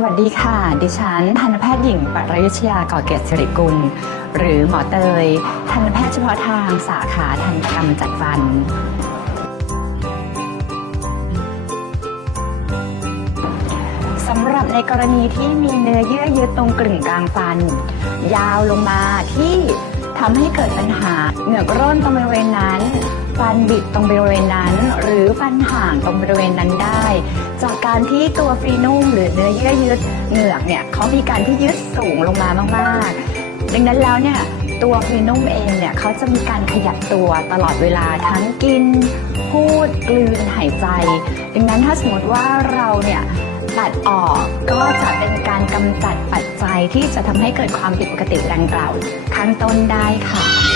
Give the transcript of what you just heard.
สวัสดีค่ะ ดิฉันทันแพทย์หญิงปรยุชยาก่อเกียรติสิริกุล หรือหมอเตย ทันแพทย์เฉพาะทางสาขาทันตกรรมจัดฟัน สำหรับในกรณีที่มีเนื้อเยื่อยึดตรงกลึงกลางฟัน ยาวลงมาที่ทำให้เกิดปัญหาเหงือกร่นตรงบริเวณนั้น ฟันบิดตรงบริเวณนั้น หรือฟันห่างตรงบริเวณนั้นได้ จากการที่ตัวฟรีนุ่มหรือเนื้อเยื่อยึดเหงือกเนี่ยเขามีการที่ยึดสูงลงมามากๆ ดังนั้นแล้วเนี่ยตัวฟรีนุ่มเองเนี่ยเขาจะมีการขยับตัวตลอดเวลาทั้งกิน พูดกลืนหายใจ ดังนั้นถ้าสมมติว่าเราเนี่ยตัดออกก็จะเป็นการกำจัดปัจจัยที่จะทำให้เกิดความผิดปกติดังกล่าวข้างต้นได้ค่ะ